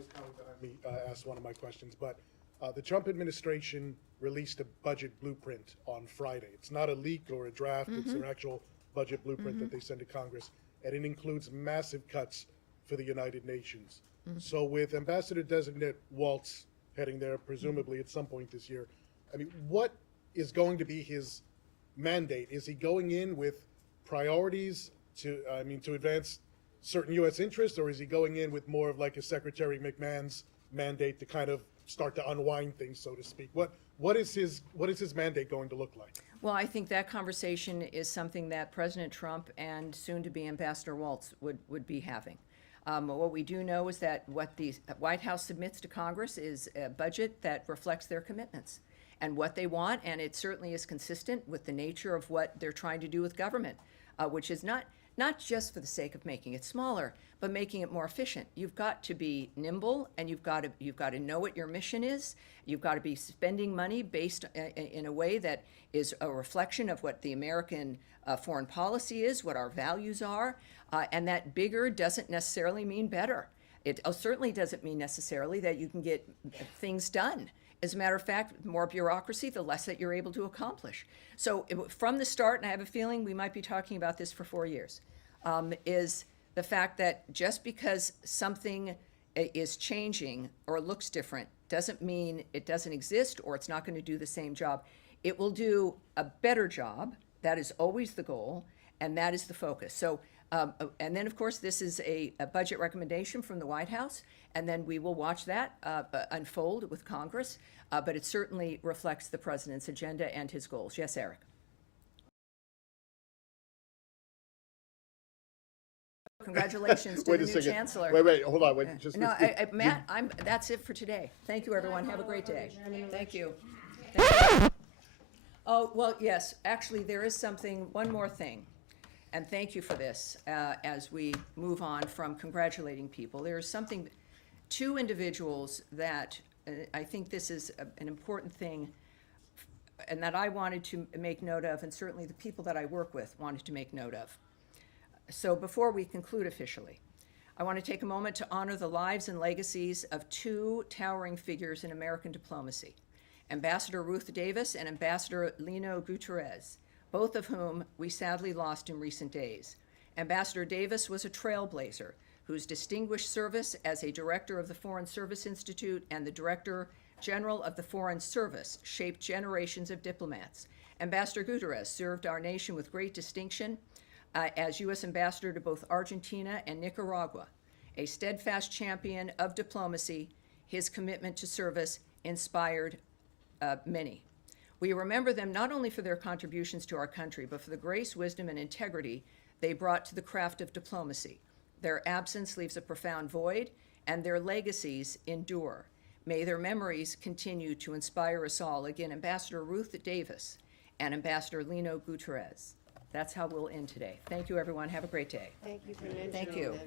nice colleague behind me asked one of my questions, but the Trump administration released a budget blueprint on Friday. It's not a leak or a draft, it's their actual budget blueprint that they send to Congress, and it includes massive cuts for the United Nations. So with Ambassador Designate Waltz heading there, presumably at some point this year, I mean, what is going to be his mandate? Is he going in with priorities to advance certain U.S. interests, or is he going in with more of like a Secretary McMahon's mandate to kind of start to unwind things, so to speak? What is his mandate going to look like? Well, I think that conversation is something that President Trump and soon-to-be Ambassador Waltz would be having. What we do know is that what the White House submits to Congress is a budget that reflects their commitments and what they want, and it certainly is consistent with the nature of what they're trying to do with government, which is not just for the sake of making it smaller, but making it more efficient. You've got to be nimble, and you've got to know what your mission is. You've got to be spending money based in a way that is a reflection of what the American foreign policy is, what our values are, and that bigger doesn't necessarily mean better. It certainly doesn't mean necessarily that you can get things done. As a matter of fact, more bureaucracy, the less that you're able to accomplish. So from the start, and I have a feeling we might be talking about this for 4 years, is the fact that just because something is changing or looks different doesn't mean it doesn't exist or it's not going to do the same job. It will do a better job. That is always the goal, and that is the focus. So, and then, of course, this is a budget recommendation from the White House, and then we will watch that unfold with Congress, but it certainly reflects the president's agenda and his goals. Yes, Eric? Congratulations to Wait the a new second. chancellor. Wait, hold on. Just No, Matt, that's it for today. Thank you, everyone. Have a great day. Thank you. Thank you. Oh, well, yes, actually, there is one more thing. And thank you for this as we move on from congratulating people. There is two individuals that I think this is an important thing and that I wanted to make note of, and certainly the people that I work with wanted to make note of. So before we conclude officially, I want to take a moment to honor the lives and legacies of two towering figures in American diplomacy, Ambassador Ruth Davis and Ambassador Lino Guterres, both of whom we sadly lost in recent days. Ambassador Davis was a trailblazer whose distinguished service as a director of the Foreign Service Institute and the Director General of the Foreign Service shaped generations of diplomats. Ambassador Guterres served our nation with great distinction as U.S. Ambassador to both Argentina and Nicaragua. A steadfast champion of diplomacy, his commitment to service inspired many. We remember them not only for their contributions to our country, but for the grace, wisdom, and integrity they brought to the craft of diplomacy. Their absence leaves a profound void, and their legacies endure. May their memories continue to inspire us all. Again, Ambassador Ruth Davis and Ambassador Lino Guterres. That's how we'll end today. Thank you, everyone. Have a great day. Thank you for mentioning Thank you. them.